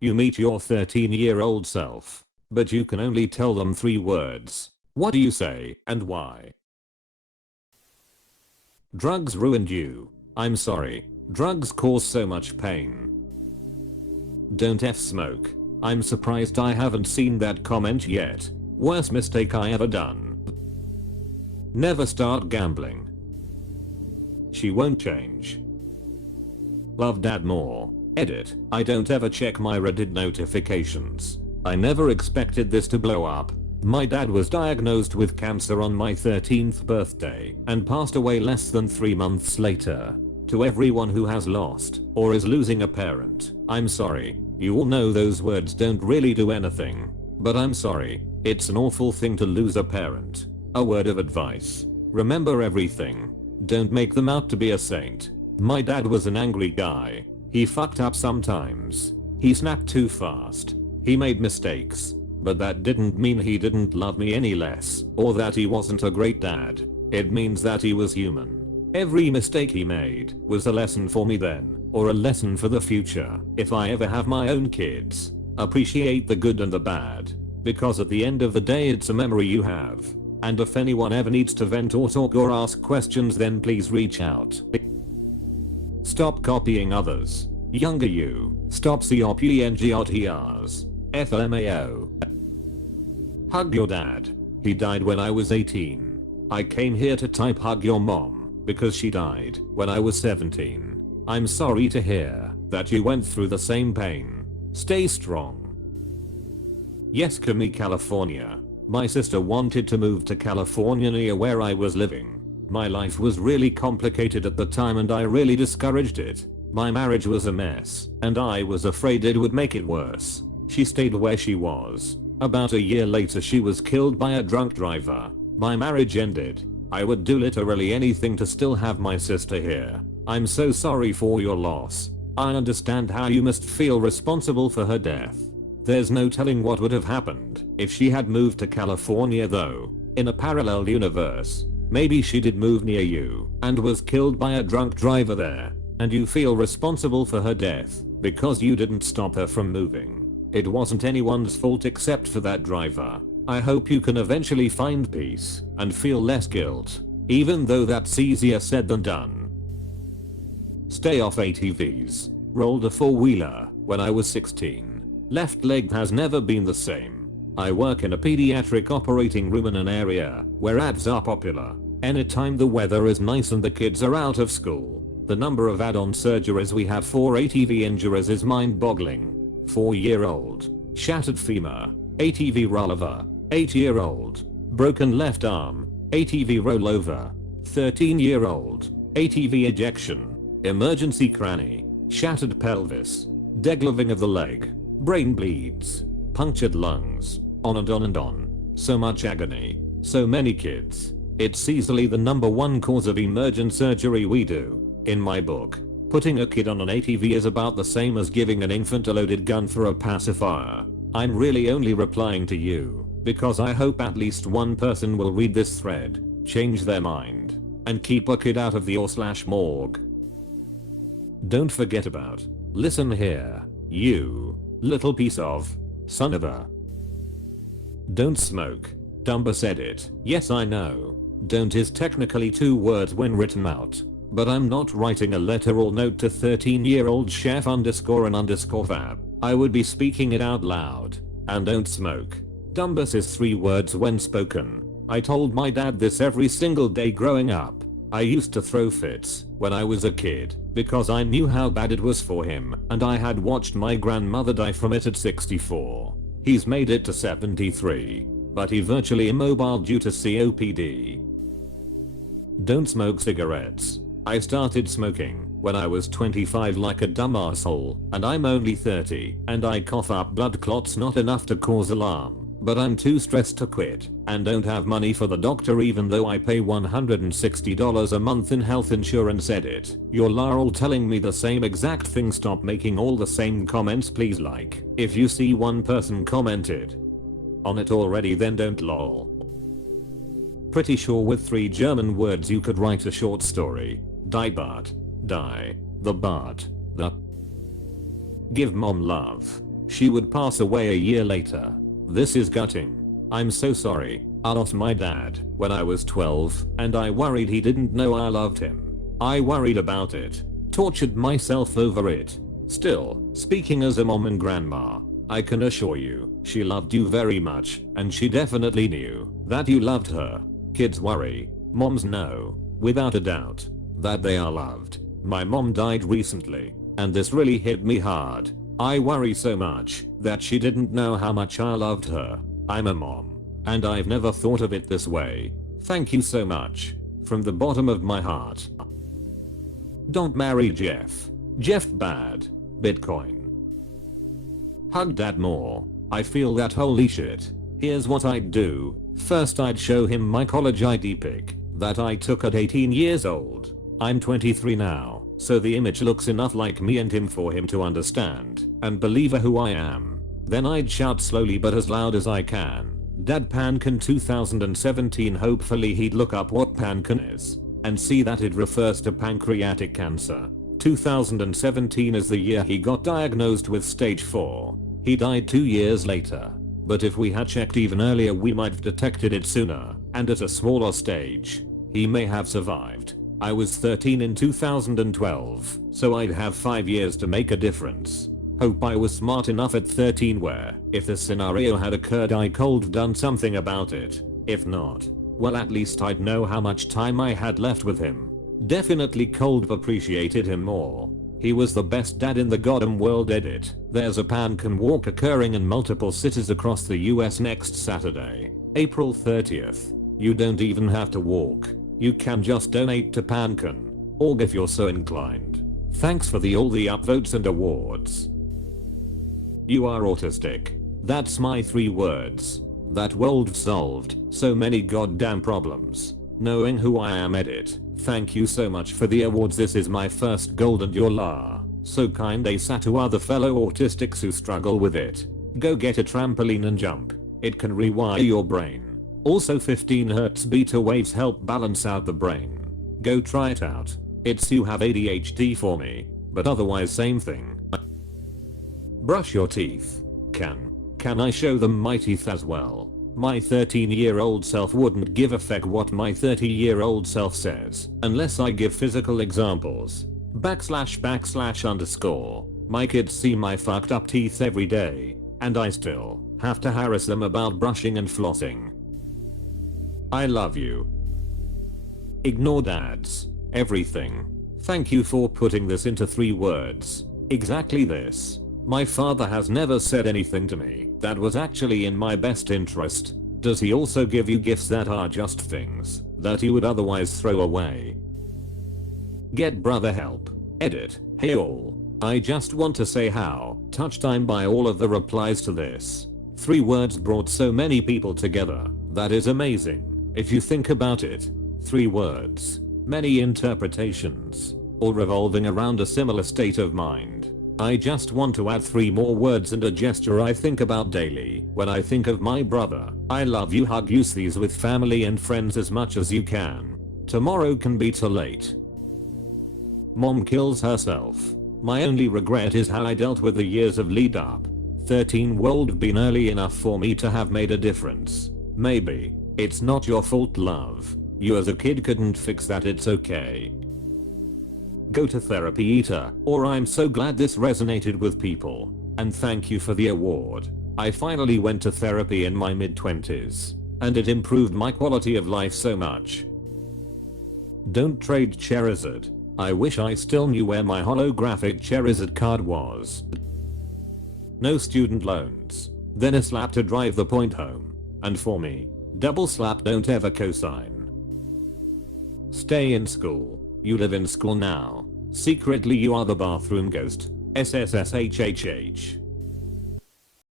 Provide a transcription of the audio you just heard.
You meet your 13-year-old self, but you can only tell them 3 words. What do you say and why? Drugs ruined you. I'm sorry. Drugs cause so much pain. Don't smoke. I'm surprised I haven't seen that comment yet. Worst mistake I ever done. Never start gambling. She won't change. Love dad more. Edit. I don't ever check my Reddit notifications. I never expected this to blow up. My dad was diagnosed with cancer on my 13th birthday and passed away less than 3 months later. To everyone who has lost or is losing a parent, I'm sorry. You all know those words don't really do anything. But I'm sorry. It's an awful thing to lose a parent. A word of advice. Remember everything. Don't make them out to be a saint. My dad was an angry guy. He fucked up sometimes. He snapped too fast. He made mistakes. But that didn't mean he didn't love me any less, or that he wasn't a great dad. It means that he was human. Every mistake he made was a lesson for me then, or a lesson for the future. If I ever have my own kids, appreciate the good and the bad, because at the end of the day it's a memory you have. And if anyone ever needs to vent or talk or ask questions, then please reach out. Stop copying others. Younger you. Stop copying FLMAO. Hug your dad. He died when I was 18. I came here to type hug your mom because she died when I was 17. I'm sorry to hear that you went through the same pain. Stay strong. Yes, Kami, California. My sister wanted to move to California near where I was living. My life was really complicated at the time and I really discouraged it. My marriage was a mess and I was afraid it would make it worse. She stayed where she was. About a year later she was killed by a drunk driver. My marriage ended. I would do literally anything to still have my sister here. I'm so sorry for your loss. I understand how you must feel responsible for her death. There's no telling what would have happened if she had moved to California though. In a parallel universe, maybe she did move near you and was killed by a drunk driver there, and you feel responsible for her death because you didn't stop her from moving. It wasn't anyone's fault except for that driver. I hope you can eventually find peace and feel less guilt, even though that's easier said than done. Stay off ATVs. Rolled a 4-wheeler when I was 16. Left leg has never been the same. I work in a pediatric operating room in an area where ads are popular. Anytime the weather is nice and the kids are out of school, the number of add-on surgeries we have for ATV injuries is mind-boggling. 4-year-old, shattered femur, ATV rollover, 8-year-old, broken left arm, ATV rollover, 13-year-old, ATV ejection, emergency cranny, shattered pelvis, degloving of the leg, brain bleeds, punctured lungs, on and on and on. So much agony, so many kids. It's easily the #1 cause of emergent surgery we do. In my book, putting a kid on an ATV is about the same as giving an infant a loaded gun for a pacifier. I'm really only replying to you because I hope at least one person will read this thread, change their mind, and keep a kid out of the or/morgue. Don't forget about, listen here, you little piece of son of a. Don't smoke. Dumba said it. Yes, I know. Don't is technically 2 words when written out. But I'm not writing a letter or note to 13-year-old chef _and_fab. I would be speaking it out loud. And don't smoke. Dumbus is 3 words when spoken. I told my dad this every single day growing up. I used to throw fits when I was a kid because I knew how bad it was for him and I had watched my grandmother die from it at 64. He's made it to 73, but he virtually immobile due to COPD. Don't smoke cigarettes. I started smoking when I was 25 like a dumb asshole, and I'm only 30, and I cough up blood clots not enough to cause alarm, but I'm too stressed to quit, and don't have money for the doctor even though I pay $160 a month in health insurance. Edit. You're lol telling me the same exact thing. Stop making all the same comments please. Like, if you see one person commented on it already then don't lol. Pretty sure with 3 German words you could write a short story. Die Bart. Die. The Bart. The. Give mom love. She would pass away a year later. This is gutting. I'm so sorry. I lost my dad when I was 12 and I worried he didn't know I loved him. I worried about it. Tortured myself over it. Still, speaking as a mom and grandma, I can assure you, she loved you very much and she definitely knew that you loved her. Kids worry. Moms know, without a doubt, that they are loved. My mom died recently, and this really hit me hard. I worry so much that she didn't know how much I loved her. I'm a mom, and I've never thought of it this way. Thank you so much. From the bottom of my heart. Don't marry Jeff. Jeff bad. Bitcoin. Hug dad more. I feel that holy shit. Here's what I'd do. First I'd show him my college ID pic that I took at 18 years old. I'm 23 now, so the image looks enough like me and him for him to understand and believe who I am. Then I'd shout slowly but as loud as I can, Dad Pancon 2017. Hopefully he'd look up what Pancon is and see that it refers to pancreatic cancer. 2017 is the year he got diagnosed with stage 4. He died 2 years later. But if we had checked even earlier we might have detected it sooner and at a smaller stage. He may have survived. I was 13 in 2012, so I'd have 5 years to make a difference. Hope I was smart enough at 13 where, if this scenario had occurred I could have done something about it. If not, well at least I'd know how much time I had left with him. Definitely could have appreciated him more. He was the best dad in the goddamn world. Edit. There's a Pancon walk occurring in multiple cities across the US next Saturday, April 30th. You don't even have to walk. You can just donate to Pancon, or if you're so inclined. Thanks for all the upvotes and awards. You are autistic. That's my 3 words. That world solved so many goddamn problems. Knowing who I am. Edit. Thank you so much for the awards. This is my first gold and you're so kind. ASA to other fellow autistics who struggle with it. Go get a trampoline and jump. It can rewire your brain. Also 15 Hz beta waves help balance out the brain. Go try it out. It's you have ADHD for me, but otherwise same thing. Brush your teeth. Can I show them my teeth as well? My 13-year-old self wouldn't give a feck what my 30-year-old self says unless I give physical examples. / _. My kids see my fucked up teeth every day, and I still have to harass them about brushing and flossing. I love you. Ignore dads. Everything. Thank you for putting this into 3 words. Exactly this. My father has never said anything to me that was actually in my best interest. Does he also give you gifts that are just things that you would otherwise throw away? Get brother help. Edit. Hey all. I just want to say how touched I'm by all of the replies to this. 3 words brought so many people together. That is amazing. If you think about it. 3 words. Many interpretations. All revolving around a similar state of mind. I just want to add 3 more words and a gesture I think about daily when I think of my brother. I love you. Hug. Use these with family and friends as much as you can. Tomorrow can be too late. Mom kills herself. My only regret is how I dealt with the years of lead up. 13 would have been early enough for me to have made a difference. Maybe. It's not your fault, love. You as a kid couldn't fix that. It's okay. Go to therapy, Eater, or I'm so glad this resonated with people. And thank you for the award. I finally went to therapy in my mid-20s. And it improved my quality of life so much. Don't trade Charizard. I wish I still knew where my holographic Charizard card was. No student loans. Then a slap to drive the point home. And for me, double slap. Don't ever cosign. Stay in school. You live in school now. Secretly you are the bathroom ghost. SSSHHH.